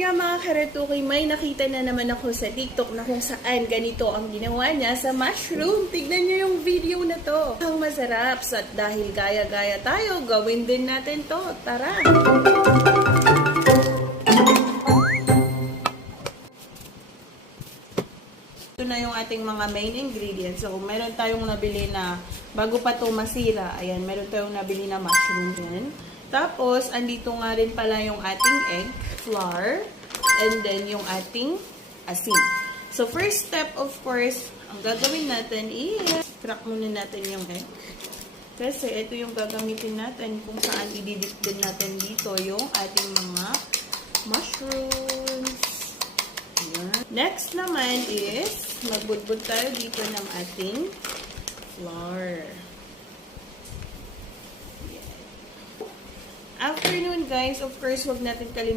Ayun nga mga karatuki, may nakita na naman ako sa TikTok na kung saan ganito ang ginawa niya sa mushroom. Tignan niyo yung video na to. Ang masarap. At dahil gaya-gaya tayo, gawin din natin to. Tara! Ito na yung ating mga main ingredients. So, meron tayong nabili na, bago pa to masira, ayan, meron tayong nabili na mushroom yan. Tapos, andito nga rin pala yung ating egg, flour, and then yung ating asin. So, first step, of course, ang gagawin natin is, crack muna natin yung egg. Kasi, ito yung gagamitin natin kung saan ididip din natin dito yung ating mga mushrooms. Ayan. Next naman is, magbudbud tayo dito ng ating flour. After nun, guys, of course, wag natin kalimutan